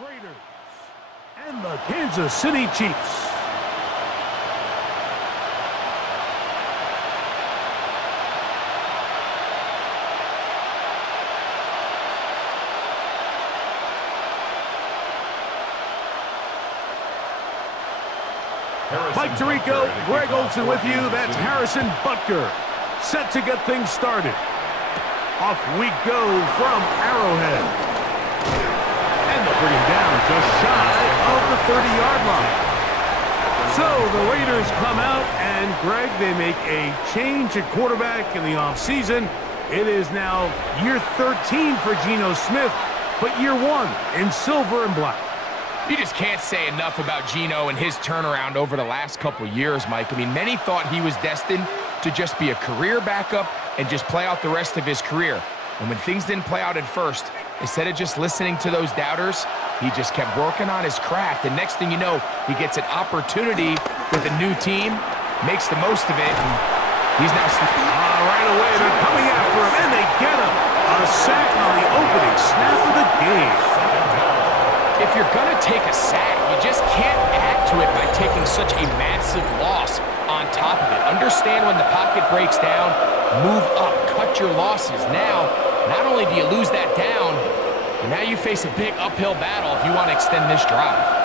Raiders and the Kansas City Chiefs. Mike Tirico, Greg Olson with you. That's Harrison Butker, set to get things started. Off we go from Arrowhead. And they'll bring him down just shy of the 30-yard line. So the Raiders come out, and Greg, they make a change at quarterback in the offseason. It is now year 13 for Geno Smith, but year 1 in silver and black. You just can't say enough about Geno and his turnaround over the last couple years, Mike. I mean, many thought he was destined to just be a career backup and just play out the rest of his career. And when things didn't play out at first, instead of just listening to those doubters, he just kept working on his craft. And next thing you know, he gets an opportunity with a new team, makes the most of it, and he's now... right away, they're coming after him, and they get him. A sack on the opening snap of the game. If you're going to take a sack, you just can't add to it by taking such a massive loss on top of it. Understand when the pocket breaks down, move up, cut your losses. Now, not only do you lose that down, but now you face a big uphill battle if you want to extend this drive.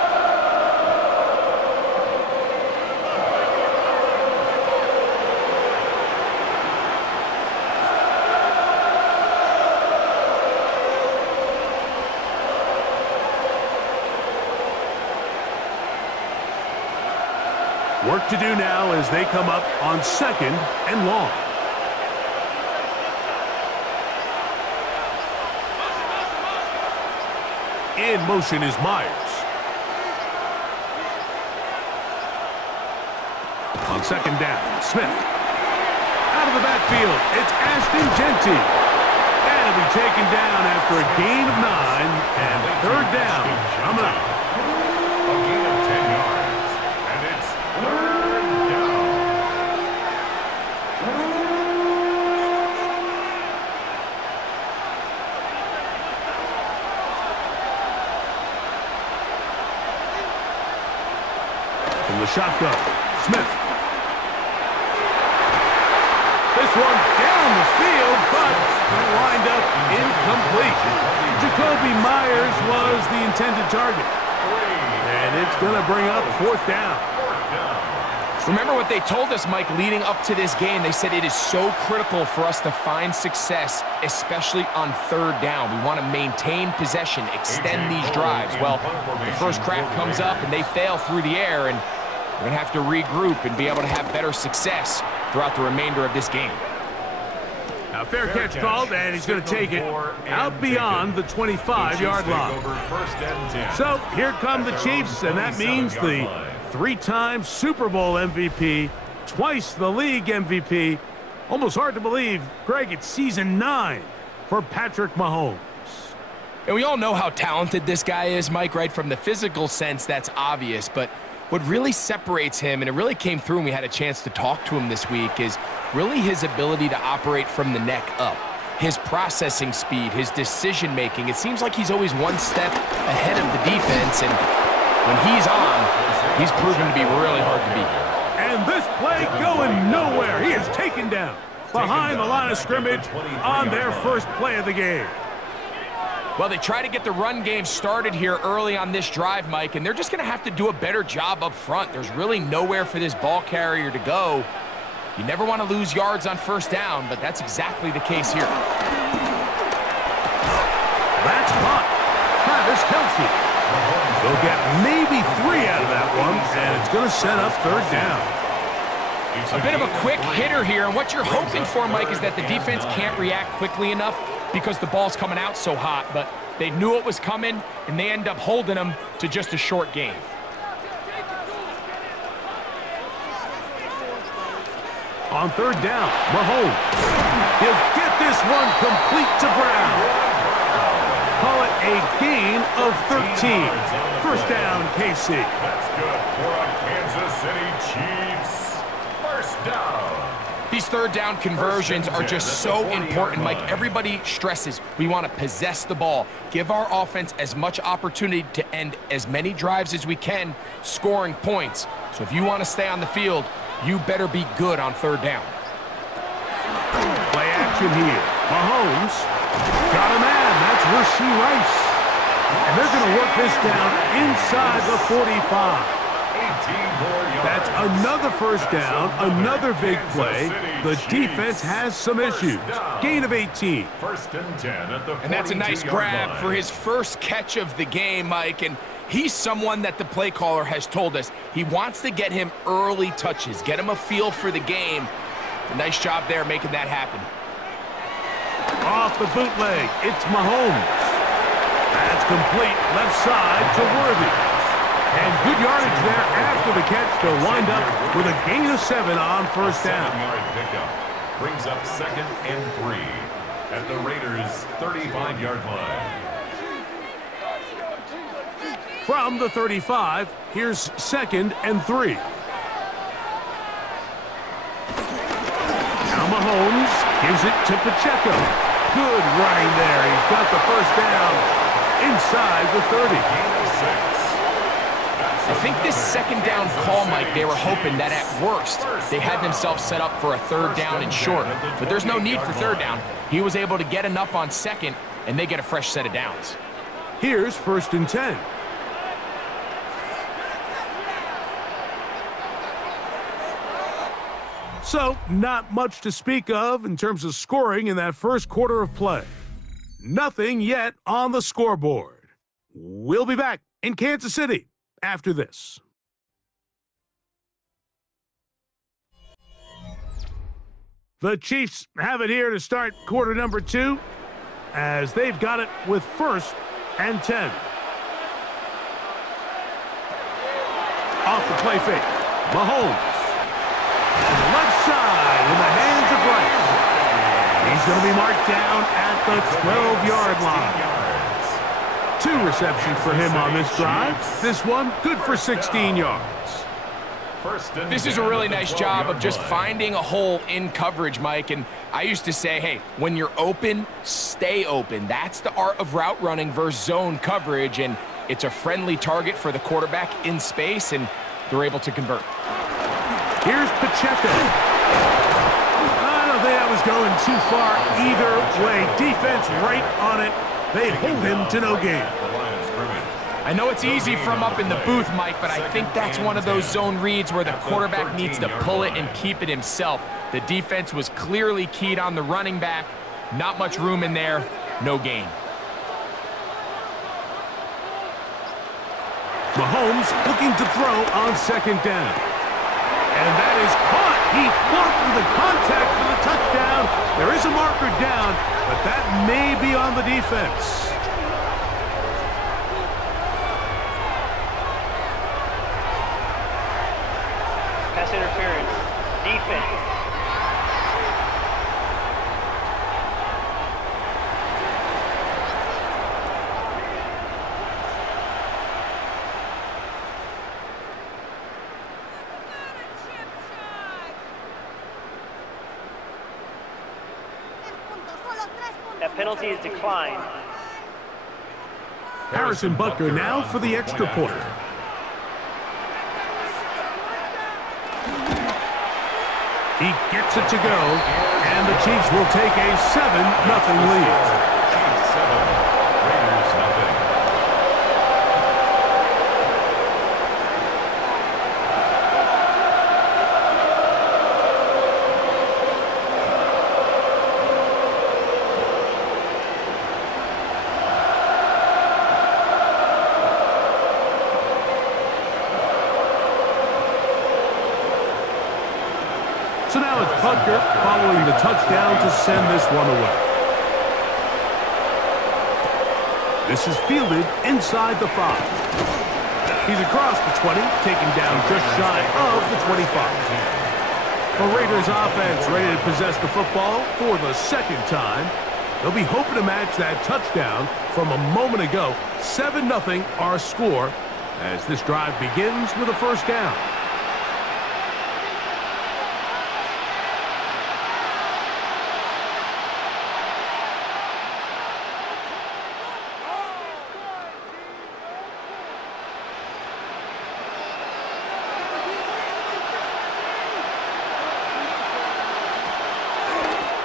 Work to do now as they come up on 2nd and long. In motion is Myers. On 2nd down, Smith. Out of the backfield, it's Ashton Genty. And he'll be taken down after a gain of 9, and 3rd down coming up. A gain of 10 yards, and it's 3rd down. From the shotgun, Smith. This one down the field, but lined up incomplete. Jacoby Myers was the intended target. And it's going to bring up 4th down. Remember what they told us, Mike, leading up to this game. They said it is so critical for us to find success, especially on 3rd down. We want to maintain possession, extend these drives. Well, the first crack comes up, and they fail through the air, and we're going to have to regroup and be able to have better success throughout the remainder of this game. Now, fair catch called, and he's going to take it out beyond the 25-yard line. So here come the Chiefs, and that means the 3-time Super Bowl MVP, twice the league MVP. Almost hard to believe, Greg, it's season 9 for Patrick Mahomes. And we all know how talented this guy is, Mike, right? From the physical sense, that's obvious. But what really separates him, and it really came through when we had a chance to talk to him this week, is really his ability to operate from the neck up. His processing speed, his decision-making. It seems like he's always one step ahead of the defense, and when he's on, he's proven to be really hard to beat. And this play going nowhere. He is taken down behind the line of scrimmage on their first play of the game. Well, they try to get the run game started here early on this drive, Mike, and they're just going to have to do a better job up front. There's really nowhere for this ball carrier to go. You never want to lose yards on 1st down, but that's exactly the case here. That's caught. Travis Kelce. They'll get maybe 3 out of that one, and it's going to set up 3rd down. A bit of a quick hitter here, and what you're hoping for, Mike, is that the defense can't react quickly enough because the ball's coming out so hot, but they knew it was coming, and they end up holding them to just a short gain. On 3rd down, Mahomes. He'll get this one complete to Brown. Call it a gain of 13. 1st down, KC. That's good for a Kansas City Chiefs. 1st down. These third down conversions are just so important, Mike. Everybody stresses we want to possess the ball, give our offense as much opportunity to end as many drives as we can, scoring points. So if you want to stay on the field, you better be good on third down. Play action here. Mahomes got a man. That's Rasheed Rice. And they're going to work this down inside the 45. That's another first down, another big play. The defense has some issues. Gain of 18. First and 10 at the 42-yard line. And that's a nice grab for his first catch of the game, Mike. And he's someone that the play caller has told us he wants to get him early touches, get him a feel for the game. A nice job there making that happen. Off the bootleg, it's Mahomes. That's complete left side to Worthy. And good yardage there after the catch to wind up with a gain of 7 on first down. 7-yard pickup brings up 2nd and 3 at the Raiders' 35-yard line. From the 35, here's 2nd and 3. Now Mahomes gives it to Pacheco. Good running there. He's got the first down inside the 30. Gain of 6. I think this second down call, Mike, they were hoping that at worst they had themselves set up for a third down and short. But there's no need for third down. He was able to get enough on second, and they get a fresh set of downs. Here's 1st and 10. So, not much to speak of in terms of scoring in that first quarter of play. Nothing yet on the scoreboard. We'll be back in Kansas City after this. The Chiefs have it here to start quarter number 2 as they've got it with 1st and 10. Off the play fake, Mahomes. And left side in the hands of Rice. He's going to be marked down at the 12-yard line. 2 receptions for him on this drive. This one good for 16 yards. This is a really nice job of just finding a hole in coverage, Mike. And I used to say, hey, when you're open, stay open. That's the art of route running versus zone coverage. And it's a friendly target for the quarterback in space, and they're able to convert. Here's Pacheco. I don't think that was going too far either way. Defense right on it. They hold him to no gain. I know it's easy from up in the booth, Mike, but I think that's one of those zone reads where the quarterback needs to pull it and keep it himself. The defense was clearly keyed on the running back. Not much room in there. No gain. Mahomes looking to throw on 2nd down. And that is caught. He fought through the contact for the touchdown. There is a marker down, but that may be on the defense. Pass interference. Defense. That penalty is declined. Harrison Butker now for the extra point. He gets it to go, and the Chiefs will take a 7-0 lead. Chiefs 7, Raiders nothing. So now it's Butker following the touchdown to send this one away. This is fielded inside the 5. He's across the 20, taken down just shy of the 25. The Raiders offense ready to possess the football for the 2nd time. They'll be hoping to match that touchdown from a moment ago. 7-0 our score as this drive begins with a first down.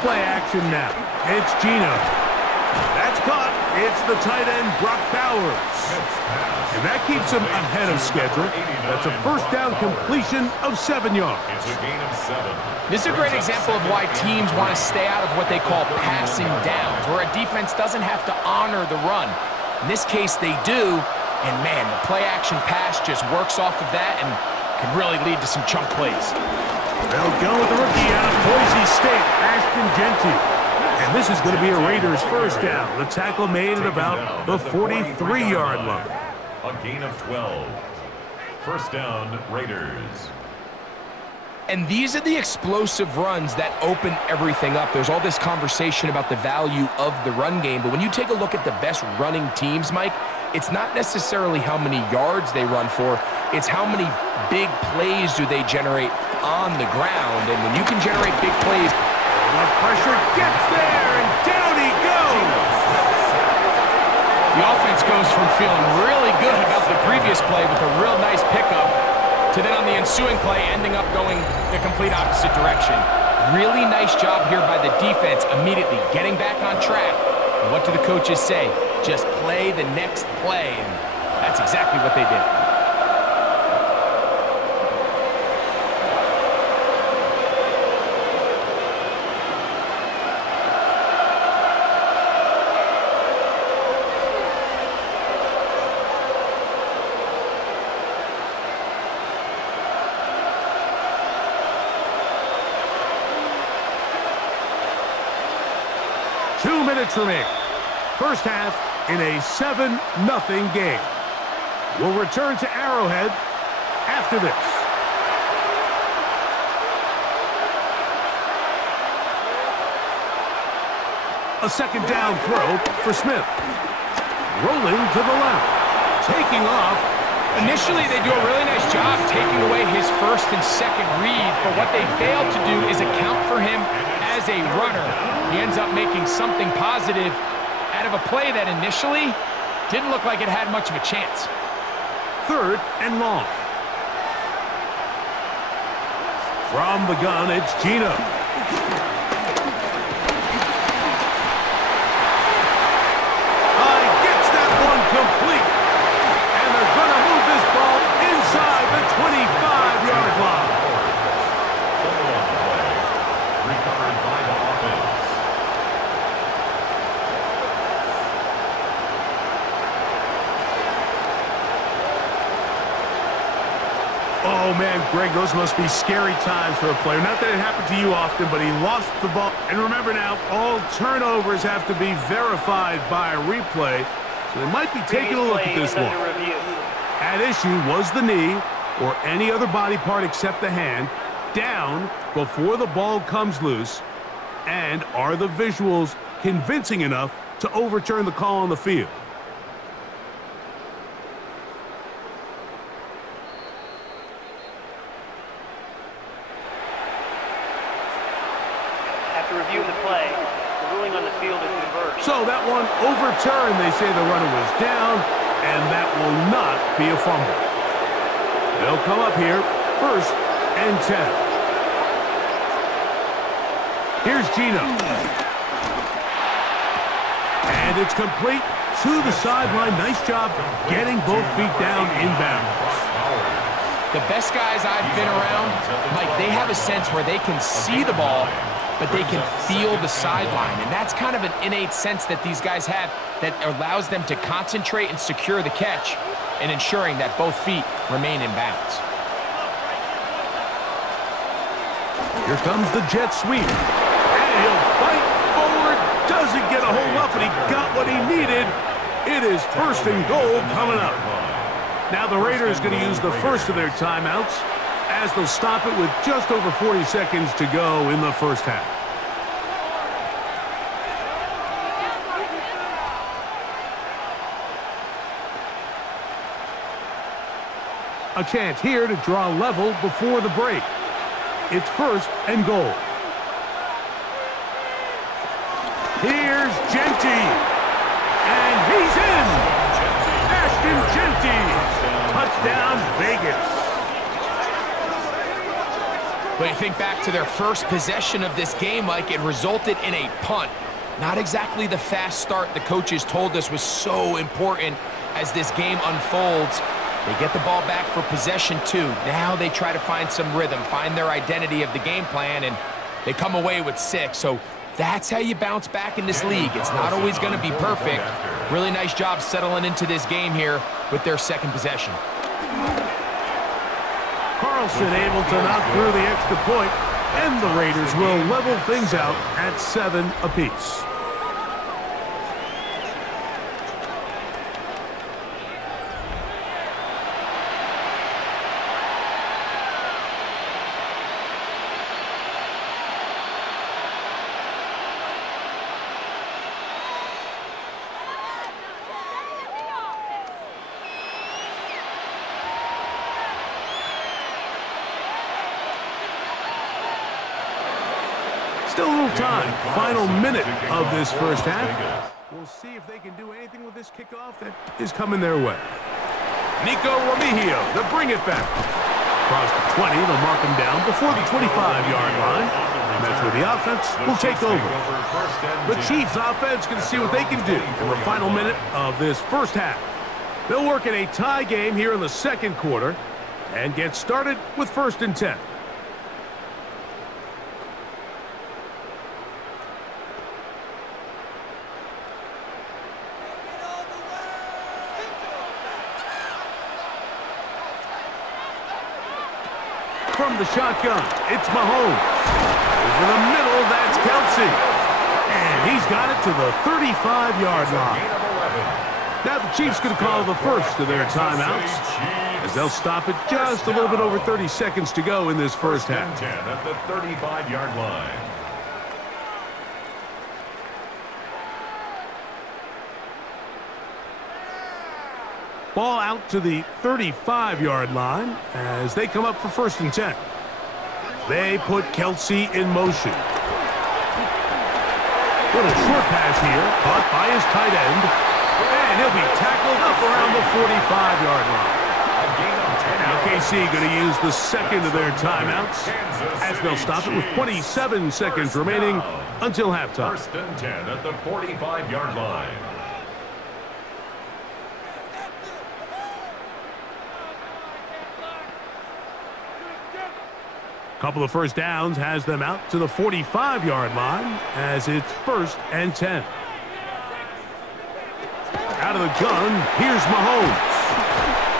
Play action now. It's Gino. That's caught. It's the tight end, Brock Bowers. And that keeps him ahead of schedule. That's a first down completion of 7 yards. It's a gain of 7. This is a great example of why teams want to stay out of what they call passing downs, where a defense doesn't have to honor the run. In this case, they do. And, man, the play-action pass just works off of that and can really lead to some chunk plays. They'll go with the rookie out of Boise State, Ashton Genty. And this is going to be a Raiders first down. The tackle made at about the 43-yard line. A gain of 12. First down, Raiders. And these are the explosive runs that open everything up. There's all this conversation about the value of the run game, but when you take a look at the best running teams, Mike, it's not necessarily how many yards they run for, it's how many big plays do they generate on the ground. And when you can generate big plays, the pressure gets there, and down he goes. The offense goes from feeling really good about the previous play with a real nice pickup to then on the ensuing play ending up going the complete opposite direction. Really nice job here by the defense immediately getting back on track. And what do the coaches say? Just play the next play, and that's exactly what they did. Remaining. First half in a 7-0 game. We'll return to Arrowhead after this. A second down throw for Smith. Rolling to the left. Taking off. Initially, they do a really nice job taking away his first and second read, but what they failed to do is account for him as a runner. He ends up making something positive out of a play that initially didn't look like it had much of a chance. Third and long. From the gun, it's Gino. Gets that one complete. And they're going to move this ball inside the 25-yard line. Recovered by the offense. Oh, man, Greg, those must be scary times for a player. Not that it happened to you often, but he lost the ball. And remember now, all turnovers have to be verified by a replay, so they might be taking a look at this one. At issue was the knee or any other body part except the hand down before the ball comes loose, and are the visuals convincing enough to overturn the call on the field? After reviewing the play, the ruling on the field is reversed. So that one overturned. They say the runner was down, and that will not be a fumble. They'll come up here, first and 10. Here's Gino. And it's complete to the sideline. Nice job getting both feet down inbounds. The best guys I've been around, Mike, they have a sense where they can see the ball, but they can feel the sideline. And that's kind of an innate sense that these guys have that allows them to concentrate and secure the catch and ensuring that both feet remain in bounds. Here comes the jet sweep. And he'll fight forward. Doesn't get a hold up, but he got what he needed. It is first and goal coming up. Now the Raiders going to use the first of their timeouts as they'll stop it with just over 40 seconds to go in the first half. A chance here to draw level before the break. It's first and goal. Here's Genty. And he's in. Ashton Genty. Touchdown, Vegas. But you think back to their first possession of this game, Mike, it resulted in a punt. Not exactly the fast start the coaches told us was so important as this game unfolds. They get the ball back for possession 2. Now they try to find some rhythm, find their identity of the game plan, and they come away with 6. So that's how you bounce back in this league. It's not always going to be perfect. Really nice job settling into this game here with their second possession. Carlson able to knock through the extra point, and the Raiders will level things out at 7 apiece. Still a little time. Final minute of this first half. We'll see if they can do anything with this kickoff that is coming their way. Nico Remigio to bring it back. Across the 20, they'll mark him down before the 25-yard line. And that's where the offense will take over. The Chiefs offense going to see what they can do in the final minute of this first half. They'll work in a tie game here in the second quarter and get started with 1st and 10. From the shotgun, it's Mahomes. Over the middle, that's Kelsey. And he's got it to the 35-yard line. Now the Chiefs going to call the first of their timeouts, as they'll stop it just a little bit over 30 seconds to go in this first half. 10 at the 35-yard line. Ball out to the 35-yard line as they come up for 1st and 10. They put Kelsey in motion. Little short pass here, caught by his tight end, and he'll be tackled up around the 45-yard line. Now KC going to use the second of their timeouts as they'll stop it with 27 seconds remaining until halftime. 1st and 10 at the 45-yard line. Couple of first downs has them out to the 45-yard line as it's 1st and 10. Out of the gun, here's Mahomes.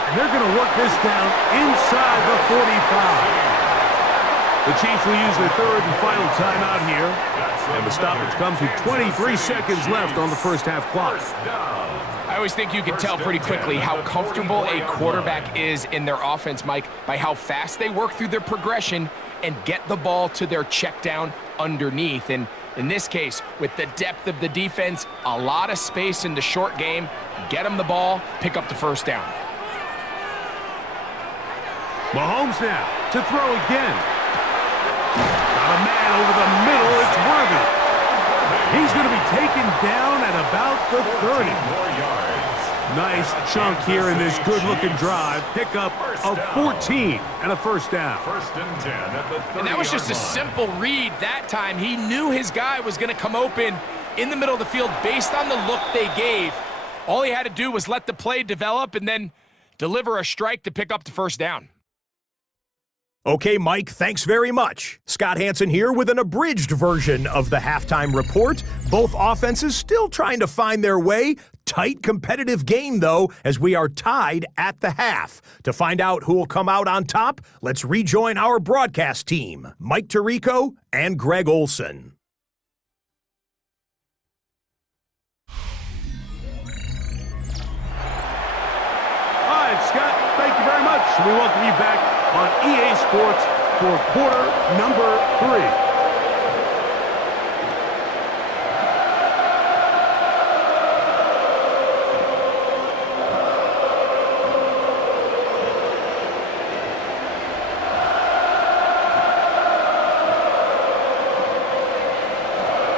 And they're going to work this down inside the 45. The Chiefs will use their 3rd and final timeout here. And the stoppage comes with 23 seconds left on the first half clock. I always think you can tell pretty quickly how comfortable a quarterback is in their offense, Mike, by how fast they work through their progression and get the ball to their check down underneath. And in this case, with the depth of the defense, a lot of space in the short game, get them the ball, pick up the first down. Mahomes now to throw again. Got a man over the middle, it's Worthy. He's going to be taken down at about the 30. Nice chunk here in this good-looking drive. Pick up of 14 and a first down. 1st and 10 at the 30-yard line. And that was just a simple read that time. He knew his guy was going to come open in the middle of the field based on the look they gave. All he had to do was let the play develop and then deliver a strike to pick up the first down. Okay, Mike, thanks very much. Scott Hansen here with an abridged version of the halftime report. Both offenses still trying to find their way. Tight, competitive game, though, as we are tied at the half. To find out who will come out on top, let's rejoin our broadcast team, Mike Tirico and Greg Olson. All right, Scott, thank you very much. We welcome you back on EA Sports for quarter number 3.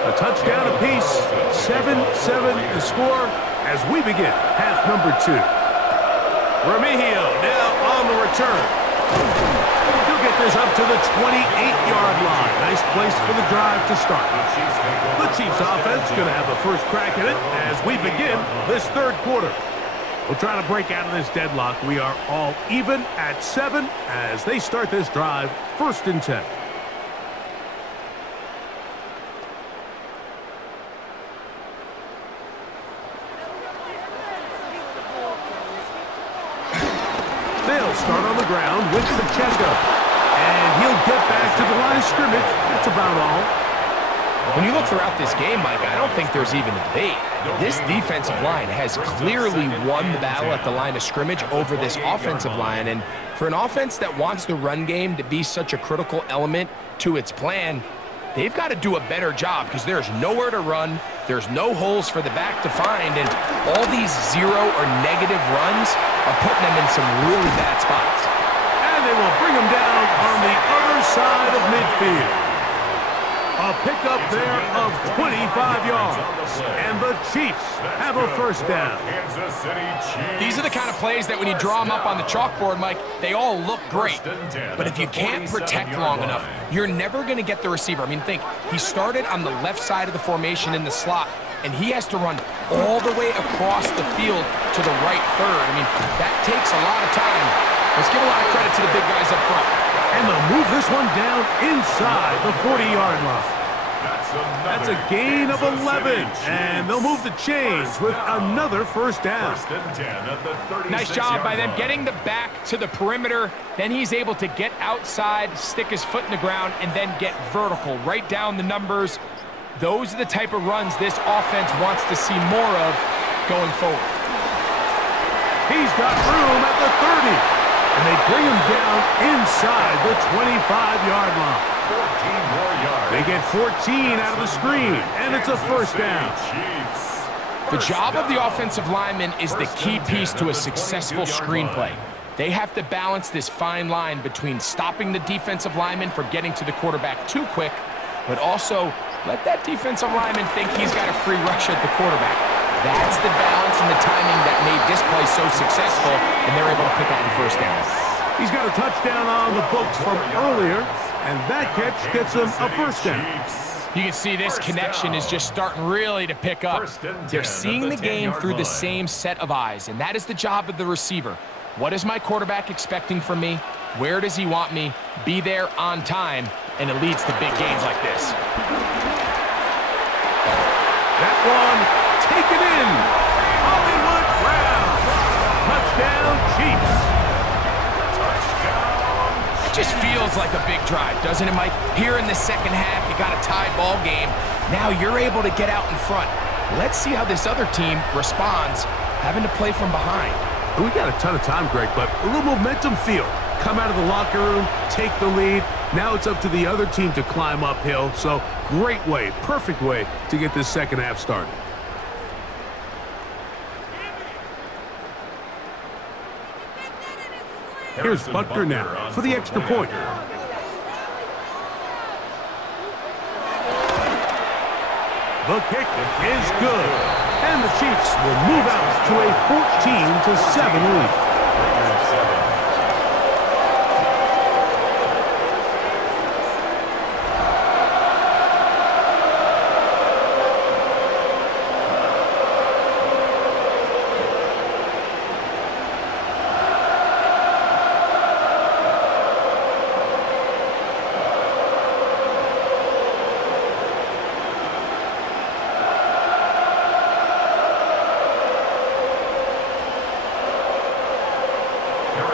A touchdown apiece, 7-7 the score as we begin half number 2. Remigio now on the return. He'll get this up to the 28-yard line. Nice place for the drive to start. The Chiefs offense going to have a first crack at it as we begin this third quarter. We'll try to break out of this deadlock. We are all even at 7 as they start this drive, 1st and 10. They'll start on the ground with Pacheco. And he'll get back to the line of scrimmage. That's about all. When you look throughout this game, Mike, I don't think there's even a debate. This defensive line has clearly won the battle at the line of scrimmage over this offensive line. And for an offense that wants the run game to be such a critical element to its plan, they've got to do a better job because there's nowhere to run. There's no holes for the back to find. And all these zero or negative runs are putting them in some really bad spots. And they will bring him down on the other side of midfield. A pickup there of 25 yards. And the Chiefs have a first down. These are the kind of plays that when you draw them up on the chalkboard, Mike, they all look great. But if you can't protect long enough, you're never going to get the receiver. I mean, think, he started on the left side of the formation in the slot, and he has to run all the way across the field to the right third. I mean, that takes a lot of time. Let's give a lot of credit to the big guys up front. And they'll move this one down inside the 40-yard line. That's a gain of 11. And they'll move the chains with another first down. Nice job by them getting the back to the perimeter. Then he's able to get outside, stick his foot in the ground, and then get vertical. Right down the numbers. Those are the type of runs this offense wants to see more of going forward. He's got room at the 30. And they bring him down inside the 25-yard line. 14 more yards. They get 14 out of the screen, and it's a first down. The job of the offensive lineman is the key piece to a successful screenplay. They have to balance this fine line between stopping the defensive lineman from getting to the quarterback too quick, but also let that defensive lineman think he's got a free rush at the quarterback. That's the balance and the timing that made this play so successful, and they're able to pick up the first down. He's got a touchdown on the books from earlier, and that catch gets him a first down. You can see this connection is just starting really to pick up. They're seeing the game through the same set of eyes, and that is the job of the receiver. What is my quarterback expecting from me? Where does he want me? Be there on time, and it leads to big gains like this. That one taken in. Hollywood Brown. Touchdown, Chiefs. It just feels like a big drive, doesn't it, Mike? Here in the second half, you got a tied ball game. Now you're able to get out in front. Let's see how this other team responds, having to play from behind. We got a ton of time, Greg, but a little momentum feel. Come out of the locker room, take the lead. Now it's up to the other team to climb uphill. So great way, perfect way to get this second half started. Here's Butker now for the extra point. The kick is good. And the Chiefs will move out to a 14-7 lead.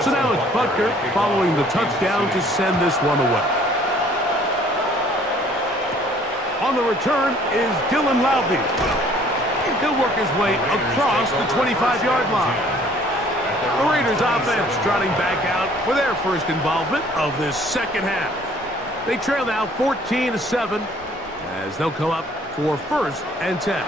So now it's Butker following the touchdown to send this one away. On the return is Dylan Loudby. He'll work his way across the 25-yard line. The Raiders offense trotting back out for their first involvement of this second half. They trail now 14-7 as they'll come up for 1st and 10.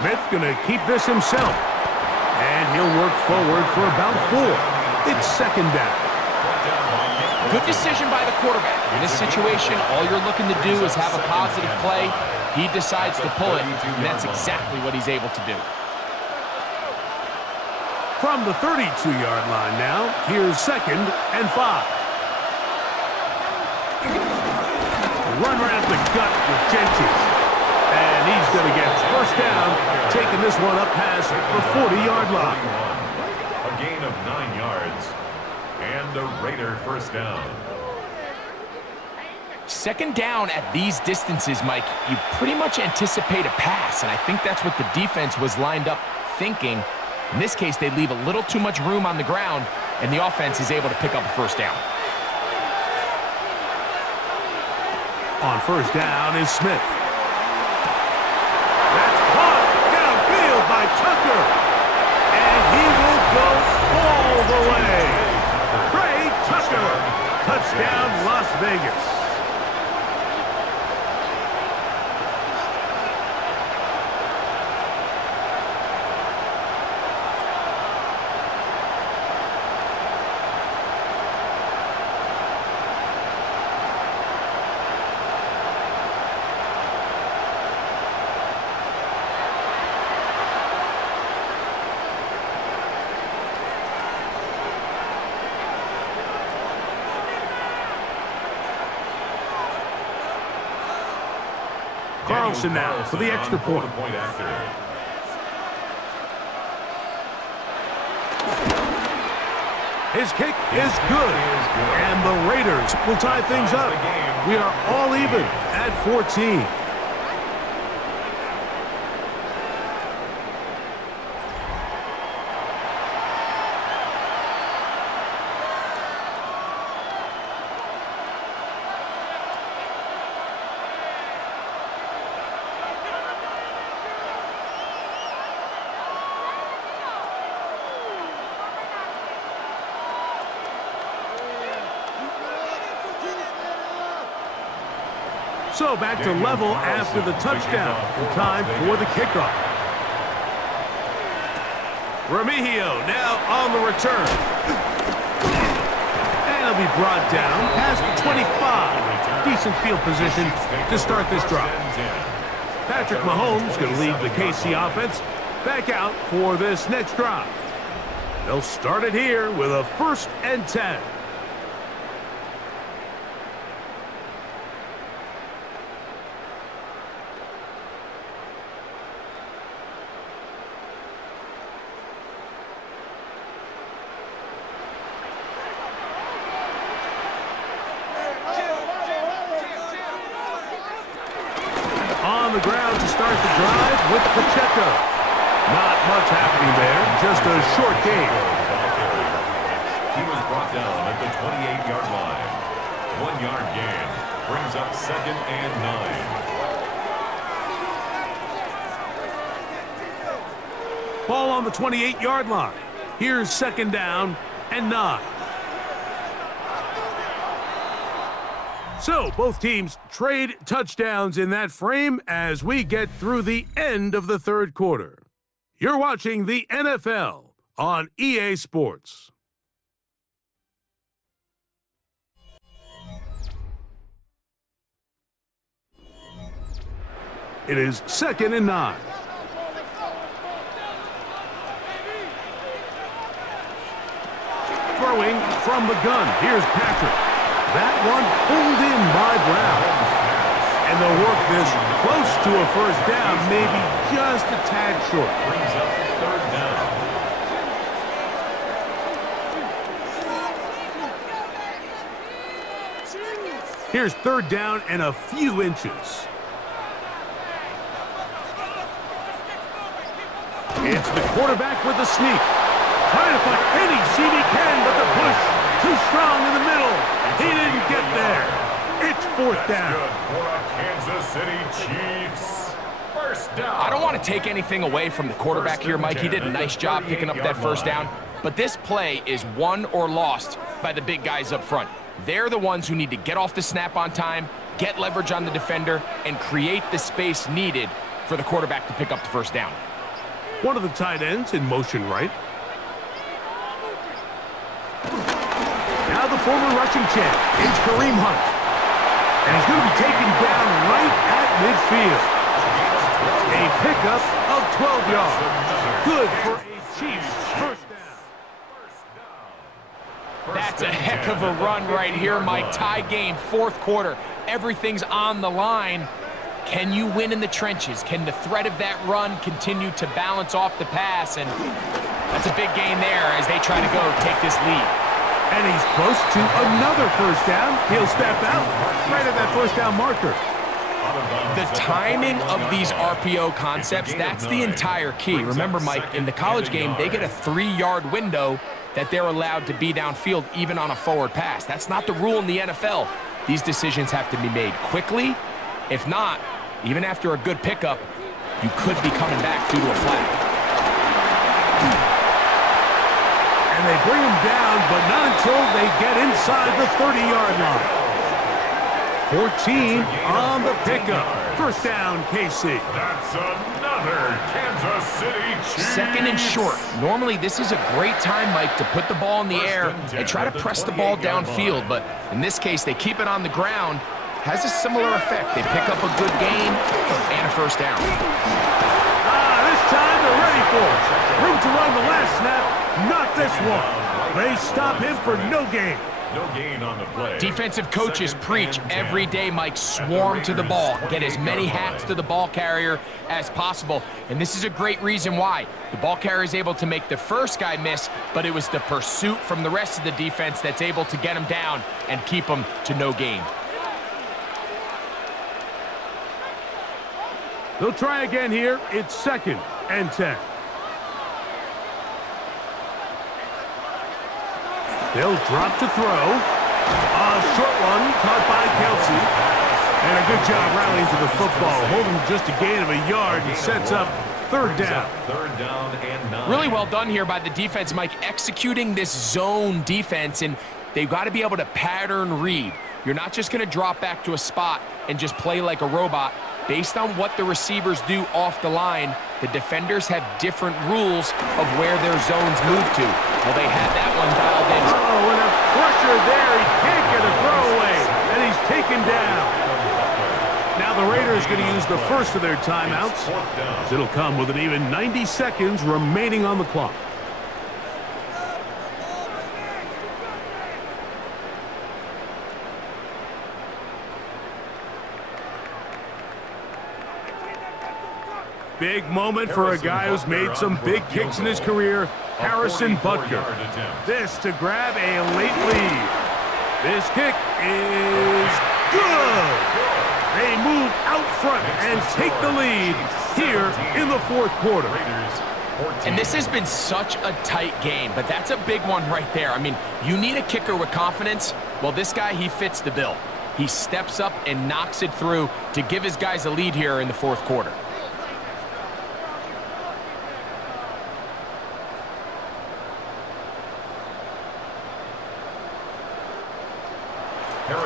Smith going to keep this himself. And he'll work forward for about 4. It's second down. Good decision by the quarterback. In this situation, all you're looking to do is have a positive play. He decides to pull it, and that's exactly what he's able to do. From the 32-yard line now, here's second and 5. Run right up the gut with Jenkins. And he's going to get first down, taking this one up past the 40-yard line. A gain of 9 yards, and a Raider first down. Second down at these distances, Mike, you pretty much anticipate a pass, and I think that's what the defense was lined up thinking. In this case, they leave a little too much room on the ground, and the offense is able to pick up a first down. On first down is Smith. That's caught downfield by Tucker. And he will go all the way. Trey Tucker. Touchdown, Las Vegas. Carlson now for the extra point. His kick is good. And the Raiders will tie things up. We are all even at 14. So back to level after the touchdown. In time for the kickoff. Remigio now on the return. And he'll be brought down past the 25. Decent field position to start this drive. Patrick Mahomes going to lead the KC offense back out for this next drive. They'll start it here with a 1st and 10. On the ground to start the drive with Pacheco. Not much happening there, just a short game. He was brought down at the 28-yard line. 1-yard gain brings up 2nd and 9. Ball on the 28-yard line. Here's 2nd down and 9. So, both teams trade touchdowns in that frame as we get through the end of the 3rd quarter. You're watching the NFL on EA Sports. It is 2nd and 9. Throwing from the gun. Here's Patrick. That one pulled in by Brown. And they'll work this close to a first down, maybe just a tad short. Brings up 3rd down. Here's 3rd down and a few inches. It's the quarterback with the sneak. Trying to find any seam he can, but the push too strong in the middle. He didn't get there. It's 4th down. Good for the Kansas City Chiefs. First down. I don't want to take anything away from the quarterback here, Mike. He did a nice job picking up that first down. But this play is won or lost by the big guys up front. They're the ones who need to get off the snap on time, get leverage on the defender, and create the space needed for the quarterback to pick up the first down. One of the tight ends in motion right. Now the former rushing champ, it's Kareem Hunt. And he's going to be taken down right at midfield. A pickup of 12 yards. Good for a Chiefs first down. That's a heck of a run right here, Mike. Tie game, fourth quarter. Everything's on the line. Can you win in the trenches? Can the threat of that run continue to balance off the pass? And that's a big gain there as they try to go take this lead. And he's close to another first down. He'll step out right at that first down marker. The timing of these RPO concepts, that's the entire key. Remember, Mike, in the college game, they get a 3-yard window that they're allowed to be downfield even on a forward pass. That's not the rule in the NFL. These decisions have to be made quickly. If not, even after a good pickup, you could be coming back due to a flag. And they bring him down, but not until they get inside the 30-yard line. 14 on the pickup. First down, KC. That's another Kansas City Chiefs. Second and short. Normally, this is a great time, Mike, to put the ball in the air and try to press the ball downfield. But in this case, they keep it on the ground. Has a similar effect. They pick up a good gain and a first down. This time they're ready for it. Room to run the last snap. Not this one. They stop him for no gain. No gain on the play. Defensive coaches preach every day, Mike, swarm to the ball. Get as many hats to the ball carrier as possible. And this is a great reason why. The ball carrier is able to make the first guy miss, but it was the pursuit from the rest of the defense that's able to get him down and keep him to no gain. They'll try again here. It's 2nd and 10. They'll drop to throw. A short one caught by Kelsey. And a good job rallying to the football. Holding just a gain of a yard and sets up third down. Third down and 9. Really well done here by the defense, Mike, executing this zone defense. And they've got to be able to pattern read. You're not just going to drop back to a spot and just play like a robot. Based on what the receivers do off the line, the defenders have different rules of where their zones move to. Well, they had that one dialed in. Oh, and a pressure there. He can't get a throwaway, and he's taken down. Now the Raiders going to use the first of their timeouts. It'll come with an even 90 seconds remaining on the clock. Big moment for a guy who's made some big kicks in his career, Harrison Butker. This to grab a late lead. This kick is good. They move out front and take the lead here in the fourth quarter. And this has been such a tight game, but that's a big one right there. I mean, you need a kicker with confidence. Well, this guy, he fits the bill. He steps up and knocks it through to give his guys a lead here in the fourth quarter.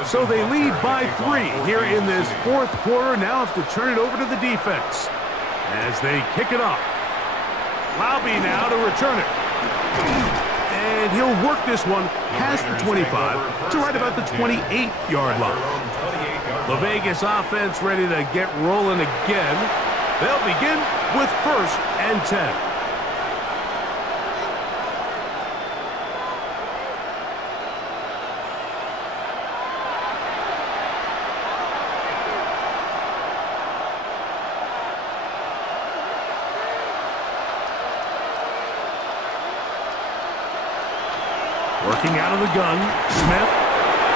So they lead by 3 here in this fourth quarter. Now have to turn it over to the defense as they kick it off. Laube now to return it. And he'll work this one past the 25 to right about the 28-yard line. The Vegas offense ready to get rolling again. They'll begin with 1st and 10. Working out of the gun, Smith.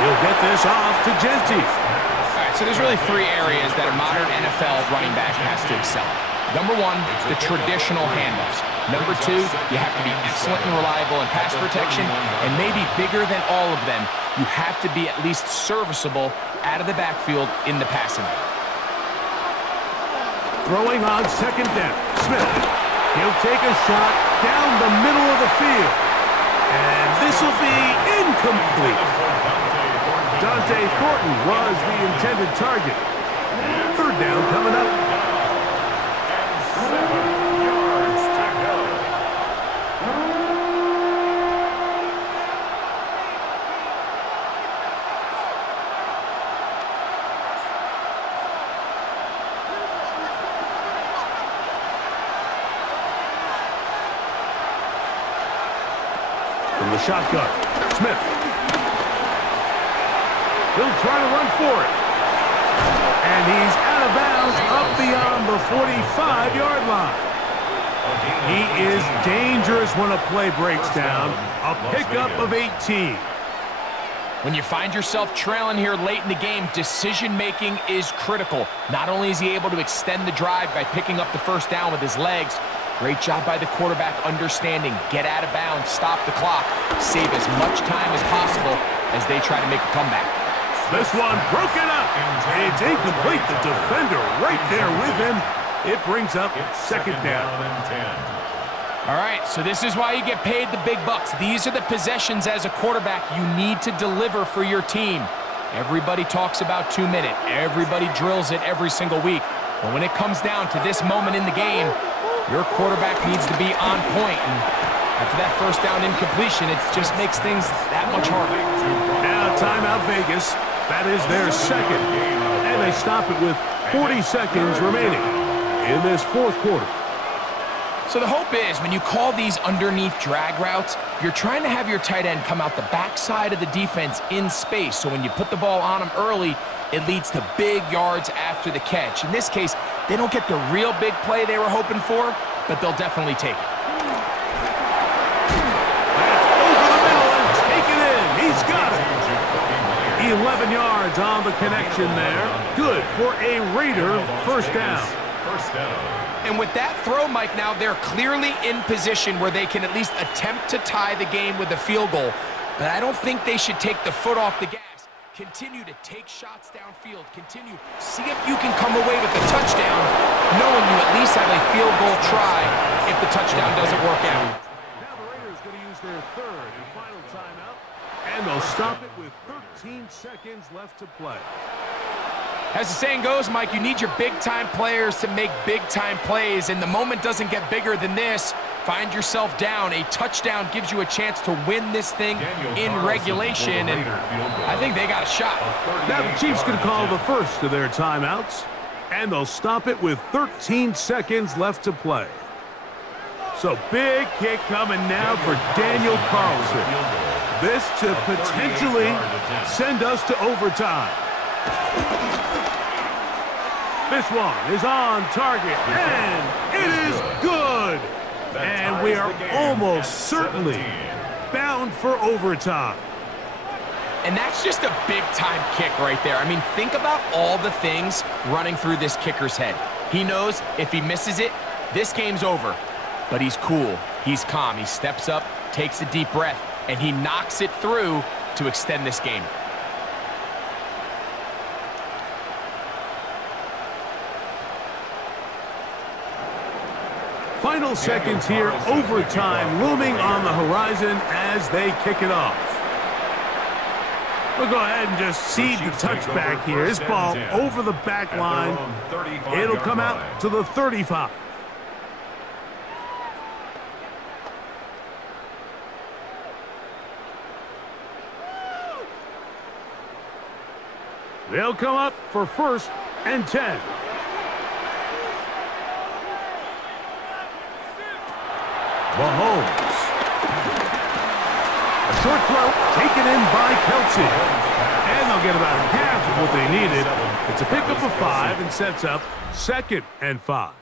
He'll get this off to Genty. All right, so there's really 3 areas that a modern NFL running back has to excel at. Number 1, the traditional handoffs. Number 2, you have to be excellent and reliable in pass protection. And maybe bigger than all of them, you have to be at least serviceable out of the backfield in the passing game. Throwing on 2nd down, Smith. He'll take a shot down the middle of the field. And this will be incomplete. Dante Thornton was the intended target. Third down coming up. from the shotgun. Smith. He'll try to run for it. And he's out of bounds up beyond the 45-yard line. He is dangerous when a play breaks down. A pickup of 18. When you find yourself trailing here late in the game, decision-making is critical. Not only is he able to extend the drive by picking up the first down with his legs, great job by the quarterback understanding, get out of bounds, stop the clock, save as much time as possible as they try to make a comeback. This one broken up. It's incomplete. The defender right there with him. It brings up second down. All right, so this is why you get paid the big bucks. These are the possessions as a quarterback you need to deliver for your team. Everybody talks about 2-minute. Everybody drills it every single week. But when it comes down to this moment in the game, your quarterback needs to be on point. And after that first down incompletion, it just makes things that much harder. Now timeout Vegas. That is their second. And they stop it with 40 seconds remaining in this fourth quarter. So the hope is when you call these underneath drag routes, you're trying to have your tight end come out the backside of the defense in space. So when you put the ball on him early, it leads to big yards after the catch. In this case, they don't get the real big play they were hoping for, but they'll definitely take it. That's over the middle and taken in. He's got it. 11 yards on the connection there. Good for a Raider first down. And with that throw, Mike, now they're clearly in position where they can at least attempt to tie the game with a field goal. But I don't think they should take the foot off the gas. Continue to take shots downfield. Continue. See if you can come away with the touchdown, knowing you at least have a field goal try if the touchdown doesn't work out. Now the Raiders going to use their third and final timeout. And they'll stop it with 13 seconds left to play. As the saying goes, Mike, you need your big-time players to make big-time plays, and the moment doesn't get bigger than this. Find yourself down. A touchdown gives you a chance to win this thing in regulation, and I think they got a shot. Now the Chiefs going to call the first of their timeouts, and they'll stop it with 13 seconds left to play. So big kick coming now for Daniel Carlson. This to potentially send us to overtime. This one is on target, and it is good. And we are almost certainly bound for overtime. And that's just a big-time kick right there. I mean, think about all the things running through this kicker's head. He knows if he misses it, this game's over. But he's cool. He's calm. He steps up, takes a deep breath, and he knocks it through to extend this game. Final seconds here, overtime looming on the horizon as they kick it off. We'll go ahead and just seed the touchback here. This ball over the back line. It'll come out to the 35. They'll come up for 1st and 10. Mahomes. A short throw taken in by Kelsey. And they'll get about half of what they needed. It's a pickup of 5 and sets up 2nd and 5.